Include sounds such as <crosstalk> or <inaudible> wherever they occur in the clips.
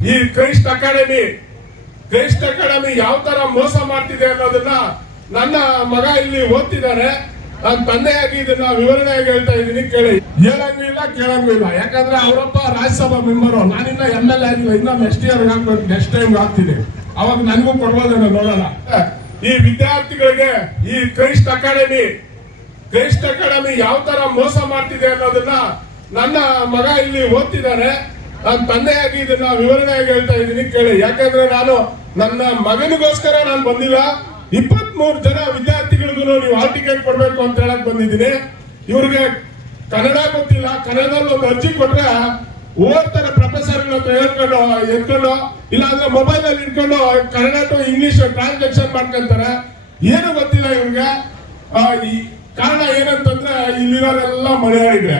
ಈ Christ academy Christ academy ಯಾವ ತರ ಮೋಸ ಮಾಡ್ತಿದೆ ಅನ್ನೋದನ್ನ ನನ್ನ ಮಗ ಇಲ್ಲಿ ಓದ್ತಿದ್ದಾರೆ ನನ್ನ ತಂದೆಯಾಗಿ ಇದನ್ನ ವಿವರಣೆಯಾಗಿ ಹೇಳ್ತಾ ಇದ್ದೀನಿ, ಕೇಳಿ. ಹೇಳಂಗೂ ಇಲ್ಲ ಯಾಕಂದ್ರೆ ಅವರಪ್ಪ ರಾಜ್ಯಸಭಾ ಮೆಂಬರು. ನಾನಿನ್ನ ಎಂ ಎಲ್ ಆಗಿಲ್ಲ. ಇನ್ನ ನೆಕ್ಸ್ಟ್ ಇಯರ್ ಹಾಕ್ಬೇಕು. ನೆಕ್ಸ್ಟ್ ಟೈಮ್ ಆಗ್ತೀನಿ ಅವಾಗ ನನಗೂ ಕೊಡ್ಬೋದೇನೋ ನೋಡೋಣ. ಈ ವಿದ್ಯಾರ್ಥಿಗಳಿಗೆ ಈ ಕ್ರೈಸ್ಟ್ ಅಕಾಡೆಮಿ ಕ್ರೈಸ್ಟ್ ಅಕಾಡೆಮಿ ಯಾವ ತರ ಮೋಸ ಮಾಡ್ತಿದೆ ಅನ್ನೋದನ್ನ ನನ್ನ ಮಗ ಇಲ್ಲಿ ಓದ್ತಿದ್ದಾರೆ ನನ್ನ ತಂದೆಯಾಗಿ ಇದನ್ನ ವಿವರಣೆಯಾಗಿ ಹೇಳ್ತಾ ಇದ್ದೀನಿ, ಕೇಳಿ. ಯಾಕಂದ್ರೆ ನಾನು ನನ್ನ ಮಗನಿಗೋಸ್ಕರ ನಾನು ಬಂದಿಲ್ಲ. ಇಪ್ಪತ್ತ್ ಮೂರು ಜನ ವಿದ್ಯಾರ್ಥಿಗಳಿಗೂ ನೀವು ಹಾಲ್ ಟಿಕೆಟ್ ಕೊಡ್ಬೇಕು ಅಂತ ಹೇಳಕ್ ಬಂದಿದ್ದೀನಿ. ಇವ್ರಿಗೆ ಕನ್ನಡ ಗೊತ್ತಿಲ್ಲ. ಕನ್ನಡದಲ್ಲಿ ಒಂದು ಅರ್ಜಿ ಕೊಟ್ರೆ ಓದ್ತಾರೆ ಪ್ರೊಫೆಸರ್ ಹೇಳ್ಕೊಂಡು, ಎತ್ಕೊಂಡು, ಇಲ್ಲಾಂದ್ರೆ ಮೊಬೈಲ್ ಅಲ್ಲಿ ಇಟ್ಕೊಂಡು ಕನ್ನಡ ಟು ಇಂಗ್ಲಿಷ್ ಟ್ರಾನ್ಸಾಕ್ಷನ್ ಮಾಡ್ಕೊಂತಾರೆ. ಏನು ಗೊತ್ತಿಲ್ಲ ಇವ್ರಿಗೆ. ಕಾರಣ ಏನಂತಂದ್ರೆ ಇಲ್ಲಿರೋರೆಲ್ಲ ಮಳೆಯಾಗಿದೆ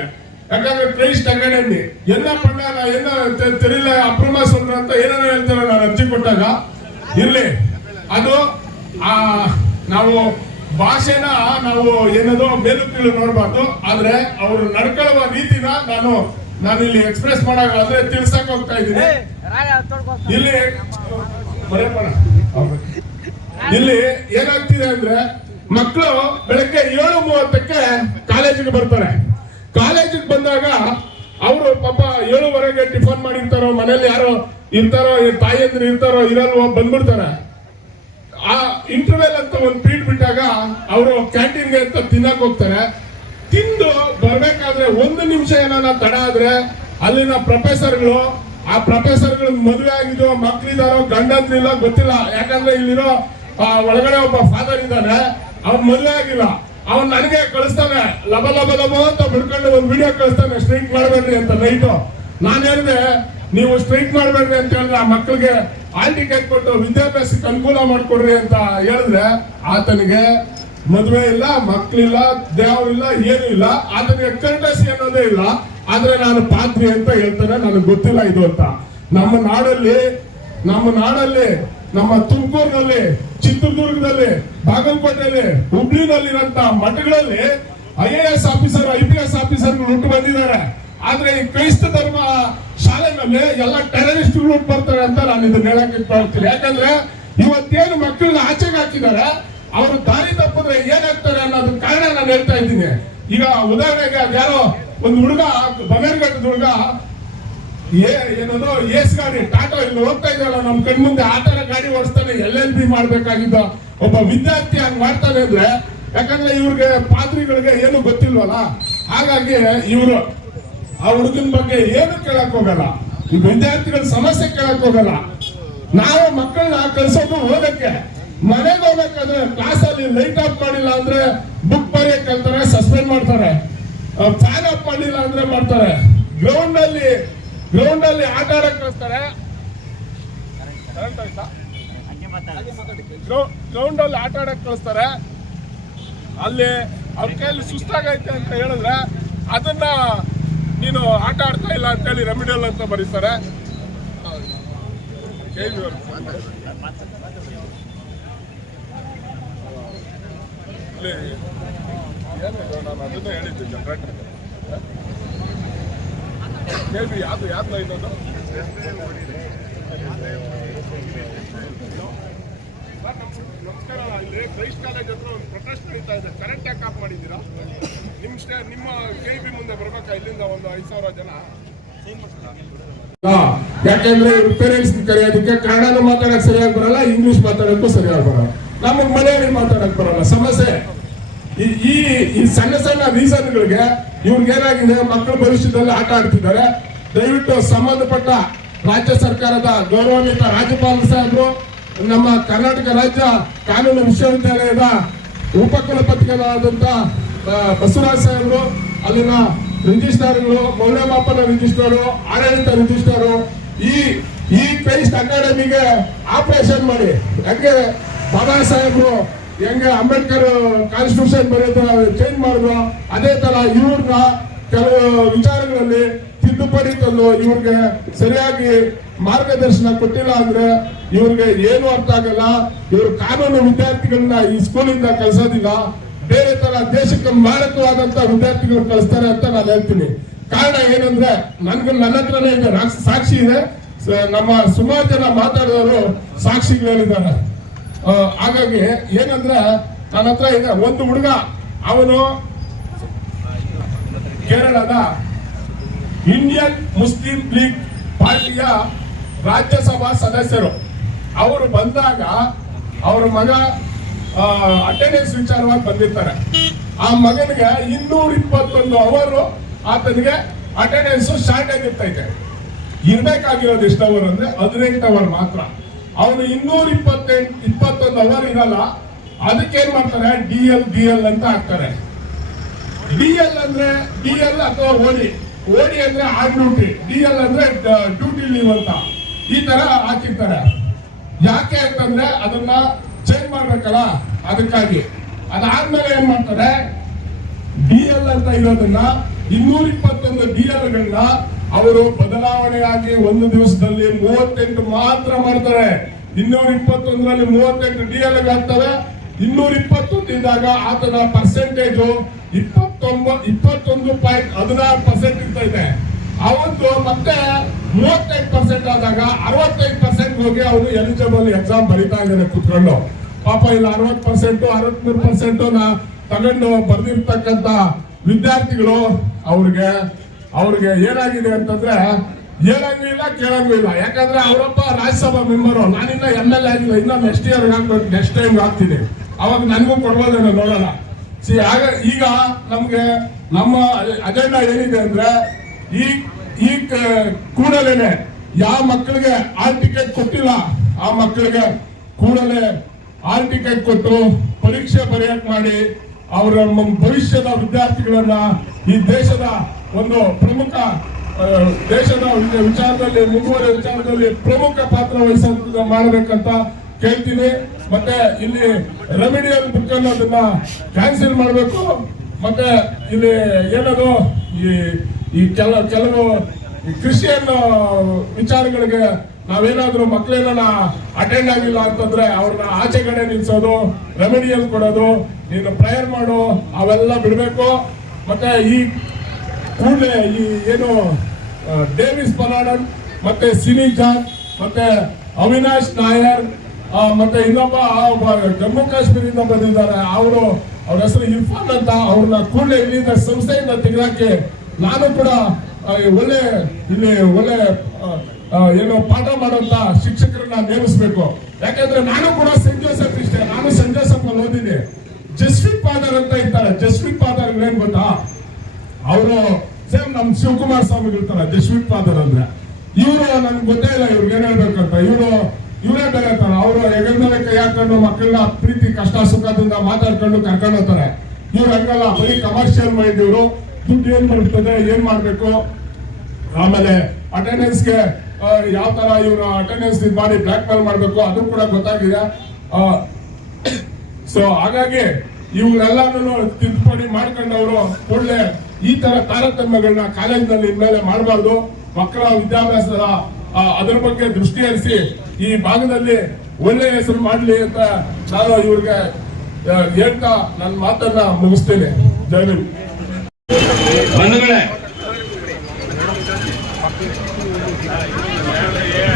ಯಾಕಂದ್ರೆ ಕ್ರೈಸ್ಟ್ ಅಕಾಡೆಮಿ ಎಲ್ಲ ಪಣ್ಣ ಎಲ್ಲ ತೆರಿಲ ಅಪ್ರಮ ಸುಂದ್ರ ಅಂತ ಏನಾರ ಹೇಳ್ತಾರೆ ನಾನು ಅರ್ಜಿ ಕೊಟ್ಟಾಗ ಇರ್ಲಿ. ಅದು ಆ ನಾವು ಭಾಷೆನ ನಾವು ಏನದು ಮೇಲು ಕೀಳು ನೋಡಬಾರ್ದು. ಆದ್ರೆ ಅವರು ನಡ್ಕೊಳ್ಳುವ ರೀತಿನ ನಾನು ನಾನು ಇಲ್ಲಿ ಎಕ್ಸ್ಪ್ರೆಸ್ ಮಾಡಾಗ ಆದ್ರೆ ತಿಳ್ಸಕ್ ಹೋಗ್ತಾ ಇದ್ದೀನಿ. ಇಲ್ಲಿ. ಇಲ್ಲಿ ಏನಾಗ್ತಿದೆ ಅಂದ್ರೆ ಮಕ್ಕಳು ಬೆಳಗ್ಗೆ ಏಳು ಮೂವತ್ತಕ್ಕೆ ಕಾಲೇಜಿಗೆ ಬರ್ತಾರೆ. ಕಾಲೇಜಿಗೆ ಬಂದಾಗ ಅವರು ಪಾಪ ಏಳುವರೆಗೆ ಟಿಫನ್ ಮಾಡಿರ್ತಾರೋ, ಮನೇಲಿ ಯಾರೋ ಇರ್ತಾರೋ ತಾಯಿಯಂದ್ರೆ ಇರ್ತಾರೋ, ಇರಲ್ವೋ, ಬಂದ್ಬಿಡ್ತಾರೆ. ಆ ಇಂಟರ್ವೆಲ್ ಅಂತ ಒಂದು ಪೀಡ್ ಬಿಟ್ಟಾಗ ಅವರು ಕ್ಯಾಂಟೀನ್ಗೆ ಅಂತ ತಿನ್ನಕ್ ಹೋಗ್ತಾರೆ. ತಿಂದು ಬರ್ಬೇಕಾದ್ರೆ ಒಂದು ನಿಮಿಷ ಏನಾನ ತಡ ಆದ್ರೆ ಅಲ್ಲಿನ ಪ್ರೊಫೆಸರ್ಗಳು, ಆ ಪ್ರೊಫೆಸರ್ಗಳು ಮದುವೆ ಆಗಿದ್ದು ಮಕ್ಳಿದಾರೋ, ಗಂಡಂದ್ರಿಲ್ಲ ಗೊತ್ತಿಲ್ಲ. ಯಾಕಂದ್ರೆ ಇಲ್ಲಿರೋ ಒಳಗಡೆ ಒಬ್ಬ ಫಾದರ್ ಇದ್ದಾನೆ. ಅವ್ರ ಮದುವೆ ಆಗಿಲ್ಲ. ಅವ್ನ್ ನನಗೆ ಕಳಿಸ್ತಾನೆ, ಲಬ ಲಬ ಲಬ ಅಂತ ಬಿಡ್ಕೊಂಡು ಒಂದು ವಿಡಿಯೋ ಕಳಿಸ್ತಾನೆ, ಸ್ಟ್ರೈಕ್ ಮಾಡಬೇಡ್ರಿ ಅಂತ ನೈಟು ನಾನು ಹೇಳಿದೆ, ನೀವು ಸ್ಟ್ರೈಕ್ ಮಾಡಬೇಡ್ರಿ ಅಂತ ಹೇಳಿದ್ರೆ ಆ ಮಕ್ಕಳಿಗೆ ಆಲ್ ಟಿಕೆಟ್ ಕೊಟ್ಟು ವಿದ್ಯಾಭ್ಯಾಸಕ್ಕೆ ಅನುಕೂಲ ಮಾಡಿಕೊಡ್ರಿ ಅಂತ ಹೇಳಿದ್ರೆ ಆತನಿಗೆ ಮದುವೆ ಇಲ್ಲ ಮಕ್ಕಳಿಲ್ಲ ದೇವರಿಲ್ಲ, ಏನು ಇಲ್ಲ. ಆತನಿಗೆ ಕರ್ಟಸಿ ಅನ್ನೋದೇ ಇಲ್ಲ. ಆದ್ರೆ ನಾನು ಪಾತ್ರಿ ಅಂತ ಹೇಳ್ತಾನೆ ನನಗೆ ಗೊತ್ತಿಲ್ಲ ಇದು ಅಂತ. ನಮ್ಮ ನಾಡಲ್ಲಿ ನಮ್ಮ ನಾಡಲ್ಲಿ, ನಮ್ಮ ತುಮಕೂರಿನಲ್ಲಿ ಚಿತ್ರದುರ್ಗದಲ್ಲಿ, ಬಾಗಲಕೋಟೆಯಲ್ಲಿ ಹುಬ್ಳಿನಲ್ಲಿರಂತ ಮಠಗಳಲ್ಲಿ I A S officer I P S officer ಹುಟ್ಟು ಬಂದಿದ್ದಾರೆ. ಆದ್ರೆ ಈ ಕ್ರೈಸ್ತ ಧರ್ಮ ಶಾಲೆನಲ್ಲಿ ಎಲ್ಲ ಟೆರರಿಸ್ಟ್ ಹುಟ್ಟು ಬರ್ತಾರೆ ಅಂತ ನಾನು ಇದನ್ನ ಹೇಳಕ್ ಇಟ್ಕೊಳ್ತೀನಿ ಯಾಕಂದ್ರೆ ಇವತ್ತೇನು ಮಕ್ಕಳನ್ನ ಆಚೆಗೆ ಹಾಕಿದ್ದಾರೆ, ಅವರು ದಾರಿ ತಪ್ಪಿದ್ರೆ ಏನಾಗ್ತಾರೆ ಅನ್ನೋದು ಕಾರಣ ನಾನು ಹೇಳ್ತಾ ಇದ್ದೀನಿ. ಈಗ ಉದಾಹರಣೆಗೆ ಅದ್ಯಾರೋ ಒಂದು ಹುಡುಗ ಬಮೇರ್ಘಟ್ಟದ ಹುಡುಗ ಏ, ಏನದು? ಎಸ್ ಗಾಡಿ. ಟಾಟಾ ಇಲ್ಲಿ ಹೋಗ್ತಾ ಇದ್ದಲ್ಲ ನಮ್ ಕಣ್ಮುಂದೆ ಆ ತರ ಗಾಡಿ ಓಡಿಸ್ತಾನೆ. ಎಲ್ ಎಲ್ ಬಿ ಮಾಡ್ಬೇಕಾಗಿದ್ದ ಒಬ್ಬ ವಿದ್ಯಾರ್ಥಿ ಹಂಗ್ ಮಾಡ್ತಾನೆ ಅಂದ್ರೆ, ಯಾಕಂದ್ರೆ ಇವ್ರಿಗೆ ಪಾದ್ರಿಗಳಿಗೆ ಏನು ಗೊತ್ತಿಲ್ವಲ್ಲ? ಹಾಗಾಗಿ ಇವರು ಆ ಹುಡುಗನ ಬಗ್ಗೆ ಏನು ಕೇಳಕ್ ಹೋಗಲ್ಲ. ಈ ವಿದ್ಯಾರ್ಥಿಗಳ ಸಮಸ್ಯೆ ಕೇಳಕ್ ಹೋಗಲ್ಲ. ನಾವು ಮಕ್ಕಳನ್ನ ಕಳ್ಸೋದು ಓದಕ್ಕೆ ಮನೆಗೆ ಹೋಗ್ಬೇಕಾದ್ರೆ ಕ್ಲಾಸ್ ಅಲ್ಲಿ ಲೈಟ್ ಆಫ್ ಮಾಡಿಲ್ಲ ಅಂದ್ರೆ ಬುಕ್ ಬರೆಯಕ್ ಕಲ್ತಾರೆ ಸಸ್ಪೆಂಡ್ ಮಾಡ್ತಾರೆ. ಫ್ಯಾನ್ ಆಫ್ ಮಾಡಿಲ್ಲ ಅಂದ್ರೆ ಮಾಡ್ತಾರೆ. ಗ್ರೌಂಡ್ ಅಲ್ಲಿ ಗ್ರೌಂಡ್ ಅಲ್ಲಿ ಆಟ ಆಡಕ್ ಕಳಿಸ್ತಾರೆ. ಗ್ರೌಂಡ್ ಅಲ್ಲಿ ಆಟ ಆಡಕ್ ಕಳಿಸ್ತಾರೆ. ಅಲ್ಲಿ ಅವ್ರ ಕೈಯಲ್ಲಿ ಸುಸ್ತಾಗೈತೆ ಅಂತ ಹೇಳಿದ್ರೆ ಅದನ್ನ ನೀನು ಆಟ ಆಡ್ತಾ ಇಲ್ಲ ಅಂತ ಹೇಳಿ ರೆಮಿಡಿಯಲ್ ಅಂತ ಬರೀತಾರೆ. ನಾನು ಅದನ್ನೇ ಹೇಳಿದ್ದೆ ಜನರೇಟರ್ ಕೇಳ್ವಿ ಯಾವ್ದು ಯಾವ್ದು ಲೈನ್ ಅದು ನಮಸ್ಕಾರ ಇಲ್ಲಿ ಕ್ರೈಸ್ಟ್ ಕಾಲೇಜ್ ಹತ್ರ ಒಂದು ಪ್ರೊಟೆಸ್ಟ್ ನಡೀತಾ ಇದೆ ಕರೆಂಟ್ ಯಾಕೆ ಆಫ್ ಮಾಡಿದ್ದೀರಾ ನಿಮ್ಮ ಸ್ಟೇ ನಿಮ್ಮ ಕೆ ಬಿ ಮುಂದೆ ಬರ್ಬೇಕಾ ಇಲ್ಲಿಂದ ಒಂದು ಐದು ಸಾವಿರ ಜನ ಯಾಕೆಂದ್ರೆ ಇವ್ರ ಪೇರೆಂಟ್ಸ್ ಕರೆಯೋದಕ್ಕೆ ಕನ್ನಡನೂ ಮಾತಾಡಕ್ ಸರಿಯಾಗಿ ಬರಲ್ಲ ಇಂಗ್ಲಿಷ್ ಮಾತಾಡಕ್ಕೂ ಸರಿಯಾಗಿ ಬರಲ್ಲ. ನಮಗ್ ಮನೆಯಲ್ಲಿ ಮಾತಾಡಕ್ ಬರಲ್ಲ, ಸಮಸ್ಯೆ. ಈ ಈ ಸಣ್ಣ ಸಣ್ಣ ರೀಸನ್ಗಳಿಗೆ ಇವ್ರಿಗೆ ಏನಾಗಿದೆ? ಮಕ್ಕಳ ಭವಿಷ್ಯದಲ್ಲಿ ಆಟ ಆಡ್ತಿದ್ದಾರೆ. ದಯವಿಟ್ಟು ಸಂಬಂಧಪಟ್ಟ ರಾಜ್ಯ ಸರ್ಕಾರದ ಗೌರವಾನ್ವಿತ ರಾಜ್ಯಪಾಲ ಸಾಹೇಬರು ನಮ್ಮ ಕರ್ನಾಟಕ ರಾಜ್ಯ ಕಾನೂನು ವಿಶ್ವವಿದ್ಯಾಲಯದ ಉಪಕುಲಪತಿಗಳಾದಂತ ಬಸವರಾಜ್ ಸಾಹೇಬರು ಅಲ್ಲಿನ ರಿಜಿಸ್ಟ್ರಾರ್ಗಳು, ಮೌಲ್ಯಮಾಪನ ರಿಜಿಸ್ಟ್ರಾರು, ಆಡಳಿತ ರಿಜಿಸ್ಟ್ರಾರು, ಈ ಈ ಕ್ರೈಸ್ಟ್ ಅಕಾಡೆಮಿಗೆ ಆಪರೇಷನ್ ಮಾಡಿ. ಯಾಕೆ ಬಾಬಾ ಸಾಹೇಬರು ಹೆಂಗೆ ಅಂಬೇಡ್ಕರ್ ಕಾನ್ಸ್ಟಿಟ್ಯೂಷನ್ ಬರೆಯೋದು ಚೇಂಜ್ ಮಾಡಿದ್ರು ಅದೇ ತರ ಇವ್ರನ್ನ ಕೆಲವು ವಿಚಾರಗಳಲ್ಲಿ ತಿದ್ದುಪಡಿ ತಂದು ಇವ್ರಿಗೆ ಸರಿಯಾಗಿ ಮಾರ್ಗದರ್ಶನ ಕೊಟ್ಟಿಲ್ಲ ಅಂದ್ರೆ ಇವ್ರಿಗೆ ಏನು ಅರ್ಥ ಆಗಲ್ಲ. ಇವರು ಕಾನೂನು ವಿದ್ಯಾರ್ಥಿಗಳನ್ನ ಈ ಸ್ಕೂಲಿಂದ ಕಳ್ಸೋದಿಲ್ಲ. ಬೇರೆ ತರ ದೇಶಕ್ಕೆ ಮಾರಕವಾದಂತ ವಿದ್ಯಾರ್ಥಿಗಳು ಕಳಿಸ್ತಾರೆ ಅಂತ ನಾನು ಹೇಳ್ತೀನಿ. ಕಾರಣ ಏನಂದ್ರೆ ನನ್ಗೆ ನನ್ನ ಹತ್ರನೇ ಸಾಕ್ಷಿ ಇದೆ. ನಮ್ಮ ಸುಮಾರು ಜನ ಮಾತಾಡಿದವರು ಸಾಕ್ಷಿಗಳು ಆ, ಹಾಗಾಗಿ ಏನಂದ್ರೆ ನನ್ನ ಹತ್ರ ಈಗ ಒಂದು ಹುಡುಗ. ಅವನು ಕೇರಳದ ಇಂಡಿಯನ್ ಮುಸ್ಲಿಂ ಲೀಗ್ ಪಾರ್ಟಿಯ ರಾಜ್ಯಸಭಾ ಸದಸ್ಯರು. ಅವರು ಬಂದಾಗ ಅವರ ಮಗ ಅಟೆಂಡೆನ್ಸ್ ವಿಚಾರವಾಗಿ ಬಂದಿರ್ತಾರೆ. ಆ ಮಗನಿಗೆ ಇನ್ನೂರ ಇಪ್ಪತ್ತೊಂದು ಅವರು ಆತನಿಗೆ ಅಟೆಂಡೆನ್ಸ್ ಶಾರ್ಟೇಜ್ ಇರ್ತೈತೆ ಇರ್ಬೇಕಾಗಿರೋದು ಎಷ್ಟು ಅವರ್ ಅಂದ್ರೆ ಹದಿನೆಂಟು ಅವರ್ ಮಾತ್ರ. ಅವನು ಇನ್ನೂರ ಇಪ್ಪತ್ತೆಂಟು, ಇಪ್ಪತ್ತೊಂದು ಅವರ್ ಇರಲ್ಲ ಅದಕ್ಕೆ ಏನ್ ಮಾಡ್ತಾರೆ? ಡಿ ಎಲ್ ಡಿ ಎಲ್ ಅಂತ ಹಾಕ್ತಾರೆ. ಡಿ ಎಲ್ ಅಂದ್ರೆ ಡಿ ಎಲ್ ಅಥವಾ ಓಡಿ ಓಡಿ ಅಂದ್ರೆ ಆನ್ ಡ್ಯೂಟಿ ಡಿ ಎಲ್ ಅಂದ್ರೆ ಡ್ಯೂಟಿ ಲೀವ್ ಅಂತ. ಈ ತರ ಹಾಕಿರ್ತಾರೆ. ಯಾಕೆ ಅಂತಂದ್ರೆ ಅದನ್ನ ಚೇಂಜ್ ಮಾಡ್ಬೇಕಲ್ಲ, ಅದಕ್ಕಾಗಿ. ಅದಾದ್ಮೇಲೆ ಏನ್ ಮಾಡ್ತಾರೆ? ಡಿ ಎಲ್ ಅಂತ ಇರೋದನ್ನ ಇನ್ನೂರ ಇಪ್ಪತ್ತೊಂದು ಡಿ ಎಲ್ಗಳನ್ನ ಅವರು ಬದಲಾವಣೆಯಾಗಿ ಒಂದು ದಿವಸದಲ್ಲಿ ಮೂವತ್ತೆಂಟು ಮಾತ್ರ ಮಾಡ್ತಾರೆ. ಇನ್ನೂರ ಇಪ್ಪತ್ತೊಂದರಲ್ಲಿ ಮೂವತ್ತೆಂಟು ಡಿ ಎಲ್ ಆಗ್ತವೆ ಇನ್ನೂರ ಇಪ್ಪತ್ತೊಂದು ಇದ್ದಾಗ ಆತನ ಪರ್ಸೆಂಟೇಜು ಇಪ್ಪತ್ತೊಂಬ, ಇಪ್ಪತ್ತೊಂದು ಪಾಯಿಂಟ್ ಹದಿನಾರು ಪರ್ಸೆಂಟ್ ಇರ್ತೈತೆ. ಅವತ್ತು ಮತ್ತೆ ಮೂವತ್ತೈದು ಪರ್ಸೆಂಟ್ ಆದಾಗ ಅರವತ್ತೈದು ಪರ್ಸೆಂಟ್ ಹೋಗಿ ಅವನು ಎಲಿಜಿಬಲ್ ಎಕ್ಸಾಮ್ ಬರೀತಾ ಇದ್ದಾನೆ ಕುತ್ಕೊಂಡು. ಪಾಪ ಇಲ್ಲ ಅರವತ್ತು ಪರ್ಸೆಂಟ್ ಅರವತ್ಮೂರು ಪರ್ಸೆಂಟ್ ತಗೊಂಡು ಬರೆದಿರ್ತಕ್ಕಂಥ ವಿದ್ಯಾರ್ಥಿಗಳು ಅವ್ರಿಗೆ ಅವ್ರಿಗೆ ಏನಾಗಿದೆ ಅಂತಂದ್ರೆ ಹೇಳಂಗೂ ಇಲ್ಲ ಕೇಳಂಗೂ ಇಲ್ಲ. ಯಾಕಂದ್ರೆ ಅವರಪ್ಪ ರಾಜ್ಯಸಭಾ ಮೆಂಬರು, ನಾನಿನ್ನ ಎಂ ಎಲ್ ಎ ಆಗಿಲ್ಲ, ಇನ್ನ ನೆಕ್ಸ್ಟ್ ಇಯರ್ ಆಗ್ಬೇಕು ನೆಕ್ಸ್ಟ್ ಟೈಮ್ ಆಗ್ತೀನಿ. ಅವಾಗ ನನಗೂ ಕೊಡ್ಬೋದೇನೋ ನೋಡೋಣ. ಸಿ ಆಗ ಈಗ ನಮ್ಗೆ ನಮ್ಮ ಅಜೆಂಡಾ ಏನಿದೆ ಅಂದ್ರೆ, ಈ ಈ ಕೂಡಲೇನೆ ಯಾವ ಮಕ್ಕಳಿಗೆ ಆಲ್ ಟಿಕೆಟ್ ಕೊಟ್ಟಿಲ್ಲ, ಆ ಮಕ್ಕಳಿಗೆ ಕೂಡಲೇ ಆಲ್ ಟಿಕೆಟ್ ಕೊಟ್ಟು ಪರೀಕ್ಷೆ ಬರೆಯಕ್ ಮಾಡಿ, ಅವರ ಭವಿಷ್ಯದ ವಿದ್ಯಾರ್ಥಿಗಳನ್ನ ಈ ದೇಶದ ಒಂದು ಪ್ರಮುಖ ದೇಶದ ವಿಚಾರದಲ್ಲಿ ಮುಂದುವರೆ ವಿಚಾರದಲ್ಲಿ ಪ್ರಮುಖ ಪಾತ್ರ ವಹಿಸ ಮಾಡಬೇಕಂತ ಕೇಳ್ತೀನಿ. ಮತ್ತೆ ಇಲ್ಲಿ ರೆಮಿಡಿಯಲ್ ಬುಕ್ ಅನ್ನೋದನ್ನ ಕ್ಯಾನ್ಸಲ್ ಮಾಡಬೇಕು. ಮತ್ತೆ ಇಲ್ಲಿ ಏನದು? ಈ ಈ ಕೆಲ, ಕೆಲವು ಕ್ರಿಶ್ಚಿಯನ್ ವಿಚಾರಗಳಿಗೆ ನಾವೇನಾದ್ರೂ ಮಕ್ಕಳೇನ ಅಟೆಂಡ್ ಆಗಿಲ್ಲ ಅಂತಂದ್ರೆ ಅವ್ರನ್ನ ಆಚೆ ಕಡೆ ನಿಲ್ಸೋದು ರೆಮಿಡಿಯಲ್ ಕೊಡೋದು, ನೀನು ಪ್ರೇಯರ್ ಮಾಡು, ಅವೆಲ್ಲ ಬಿಡಬೇಕು. ಮತ್ತೆ ಈ ಕೂಡಲೇ ಈ ಏನು ಡೇವಿಸ್ ಪಲಾಡನ್ ಮತ್ತೆ ಸಿನಿ ಜಾನ್ ಮತ್ತೆ ಅವಿನಾಶ್ ನಾಯರ್ ಮತ್ತೆ ಇನ್ನೊಬ್ಬ ಜಮ್ಮು ಕಾಶ್ಮೀರಿಂದ ಬಂದಿದ್ದಾರೆ. ಅವರು ಅವ್ರ ಹೆಸರು ಇರ್ಫಾನ್ ಅಂತ ಅವ್ರನ್ನ ಕೂಡಲೇ ಇಲ್ಲಿಂದ ಸಂಸ್ಥೆಯಿಂದ ತೆಗೆದಾಕಿ ನಾನು ಕೂಡ ಒಳ್ಳೆ, ಇಲ್ಲಿ ಒಳ್ಳೆ ಏನು ಪಾಠ ಮಾಡುವಂತ ಶಿಕ್ಷಕರನ್ನ ನೇಮಿಸಬೇಕು. ಯಾಕಂದ್ರೆ ನಾನು ಕೂಡ ಸೆಂಟ್ ಜೋಸೆಫ್ ಇಷ್ಟೇ. ನಾನು ಸೆಂಟ್ ಜೋಸೆಫ್ ಅಲ್ಲಿ ಓದಿದ್ದೆ. ಜಸ್ವಿತ್ ಫಾದರ್ ಅಂತ ಇರ್ತಾರೆ. ಜಸ್ವಿತ್ ಫಾದರ್ ಏನ್ ಗೊತ್ತಾ? ಅವರು ಸೇಮ್ ನಮ್ ಶಿವಕುಮಾರ್ ಸ್ವಾಮಿ ಇರ್ತಾರ ಜಸ್ವಿತ್ ಫಾದರ್ ಅಂದ್ರೆ ಇವರು ನನ್ಗೆ ಗೊತ್ತೇ ಇಲ್ಲ, ಇವ್ರಿಗೆ ಏನ್ ಹೇಳ್ಬೇಕಂತ. ಇವರು, ಇವರೇ ಬೇರೆ ಇರ್ತಾರ. ಅವರು ಹೆಗಂದರೆ ಕೈ ಹಾಕೊಂಡು ಮಕ್ಕಳನ್ನ ಪ್ರೀತಿ, ಕಷ್ಟ, ಸುಖದಿಂದ ಮಾತಾಡ್ಕೊಂಡು ಕರ್ಕೊಂಡು ಹೋಗ್ತಾರೆ. ಇವ್ರು ಹಂಗಲ್ಲ, ಬರೀ ಕಮರ್ಷಿಯಲ್ ಮೈಂಡ್ ಇವರು. ದುಡ್ಡು ಏನ್ ಬರ್ತದೆ ಏನ್ ಮಾಡ್ಬೇಕು? ಆಮೇಲೆ ಅಟೆಂಡೆನ್ಸ್ಗೆ ಯಾವ ತರ ಇವ್ರ ಅಟೆಂಡೆನ್ಸ್ ಇದು ಮಾಡಿ ಬ್ಲಾಕ್ ಮೇಲ್ ಮಾಡಬೇಕು, ಅದು ಕೂಡ ಗೊತ್ತಾಗಿದೆ. ಸೊ <coughs> ಹಾಗಾಗಿ ಇವ್ರೆಲ್ಲಾನು ತಿದ್ದುಪಡಿ ಮಾಡ್ಕೊಂಡವರು ಒಳ್ಳೆ ಈ ತರ ತಾರತಮ್ಯಗಳನ್ನ ಕಾಲೇಜಿನಲ್ಲಿ ಇನ್ಮೇಲೆ ಮಾಡಬಾರ್ದು. ಮಕ್ಕಳ ವಿದ್ಯಾಭ್ಯಾಸದ ಅದರ ಬಗ್ಗೆ ದೃಷ್ಟಿ ಹರಿಸಿ ಈ ಭಾಗದಲ್ಲಿ ಒಳ್ಳೆ ಹೆಸರು ಮಾಡಲಿ ಅಂತ ನಾನು ಇವ್ರಿಗೆ ಹೇಳ್ತಾ ನನ್ನ ಮಾತನ್ನ ಮುಗಿಸ್ತೇನೆ. ಜೈ ಹಿಂದ್. ಬಂಧುಗಳೇ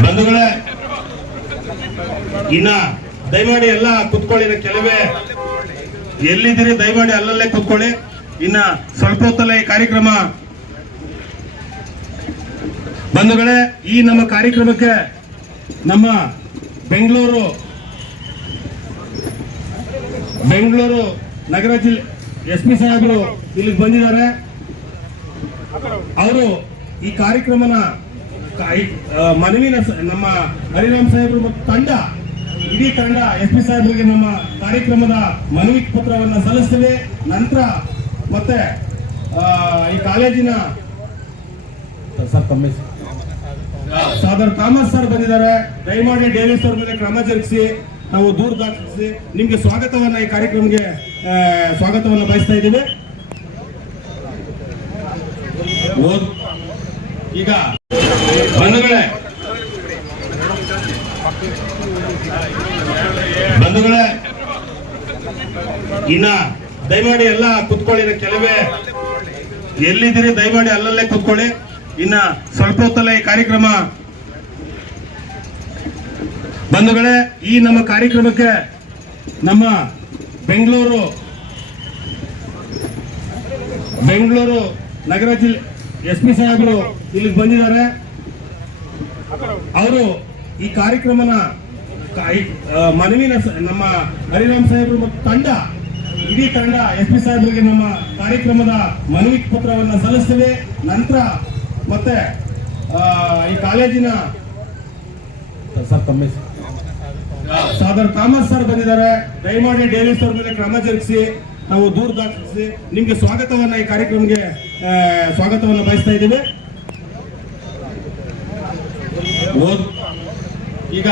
ಬಂಧುಗಳೇ, ಇನ್ನ ದಯಮಾಡಿ ಎಲ್ಲ ಕುತ್ಕೊಳ್ಳಿ ಕೆಲವೇ, ಎಲ್ಲಿದ್ದೀರಿ ದಯಮಾಡಿ ಅಲ್ಲಲ್ಲೇ ಕುತ್ಕೊಳ್ಳಿ. ಇನ್ನ ಸ್ವಲ್ಪ ಹೊತ್ತಲ್ಲೇ ಈ ಕಾರ್ಯಕ್ರಮ ಬಂಧುಗಳೇ, ಈ ನಮ್ಮ ಕಾರ್ಯಕ್ರಮಕ್ಕೆ ನಮ್ಮ ಬೆಂಗಳೂರು ಬೆಂಗಳೂರು ನಗರ ಜಿಲ್ಲೆ ಎಸ್ ಪಿ ಸಾಹೇಬರು ಇಲ್ಲಿಗೆ ಬಂದಿದ್ದಾರೆ. ಅವರು ಈ ಕಾರ್ಯಕ್ರಮನ ಮನವಿನ ನಮ್ಮ ಹರಿರಾಮ್ ಸಾಹೇಬರು ಮತ್ತು ತಂಡ, ಇಡೀ ತಂಡ ಎಸ್ ಪಿ ಸಾಹೇಬರಿಗೆ ನಮ್ಮ ಕಾರ್ಯಕ್ರಮದ ಮನವಿ ಪತ್ರವನ್ನ ಸಲ್ಲಿಸ್ತೇವೆ ನಂತರ ಮತ್ತೆ ಈ ಕಾಲೇಜಿನ ಸರ್ ತಮ್ಮ ಕಾಮತ್ ಸರ್ ಬಂದಿದ್ದಾರೆ. ದಯಮಾಡಿ ಡೇವಿಸ್ ಅವ್ರ ಮೇಲೆ ಕ್ರಮ ಜರುಗಿಸಿ ನಾವು ದೂರ ದಾಖಲಿಸಿ. ನಿಮ್ಗೆ ಸ್ವಾಗತವನ್ನ ಈ ಕಾರ್ಯಕ್ರಮಕ್ಕೆ ಸ್ವಾಗತವನ್ನು ಬಯಸ್ತಾ ಇದ್ದೀವಿ. ಈಗ ಬಂಧುಗಳೇ ಬಂಧುಗಳೇ ಇನ್ನ ದಯಮಾಡಿ ಎಲ್ಲ ಕುತ್ಕೊಳ್ಳಿ ಕೆಲವೇ. ಎಲ್ಲಿದ್ದೀರಿ? ದಯಮಾಡಿ ಅಲ್ಲಲ್ಲೇ ಕುತ್ಕೊಳ್ಳಿ. ಇನ್ನ ಸ್ವಲ್ಪ ಹೊತ್ತಲ್ಲೇ ಈ ಕಾರ್ಯಕ್ರಮ. ಬಂಧುಗಳೇ, ಈ ನಮ್ಮ ಕಾರ್ಯಕ್ರಮಕ್ಕೆ ನಮ್ಮ ಬೆಂಗಳೂರು ಬೆಂಗಳೂರು ನಗರ ಜಿಲ್ಲೆ ಎಸ್ ಪಿ ಸಾಹೇಬರು ಇಲ್ಲಿಗೆ ಬಂದಿದ್ದಾರೆ. ಅವರು ಈ ಕಾರ್ಯಕ್ರಮನ ಮನವಿನ ನಮ್ಮ ಹರಿರಾಮ್ ಸಾಹೇಬರು ಮತ್ತು ತಂಡ ಇಡೀ ತಂಡ ಎಸ್ ಪಿ ಸಾಹೇಬರಿಗೆ ನಮ್ಮ ಕಾರ್ಯಕ್ರಮದ ಮನವಿ ಪತ್ರವನ್ನು ಸಲ್ಲಿಸ್ತೇವೆ ನಂತರ ಮತ್ತೆ ಈ ಕಾಲೇಜಿನ ಸರ್ ತಮ್ಮ? ಸಾದರ್ ಕಾಮತ್ ಸರ್ ಬಂದಿದ್ದಾರೆ. ದಯಮಾಡಿ ಡೇವಿಸ್ ಸರ್ ಮೇಲೆ ಕ್ರಮ ಜರುಗಿಸಿ ನಾವು ದೂರ ದಾಖಲಿಸಿ. ನಿಮ್ಗೆ ಸ್ವಾಗತವನ್ನ ಈ ಕಾರ್ಯಕ್ರಮಕ್ಕೆ ಸ್ವಾಗತವನ್ನ ಬಯಸ್ತಾ ಇದ್ದೇವೆ. ಈಗ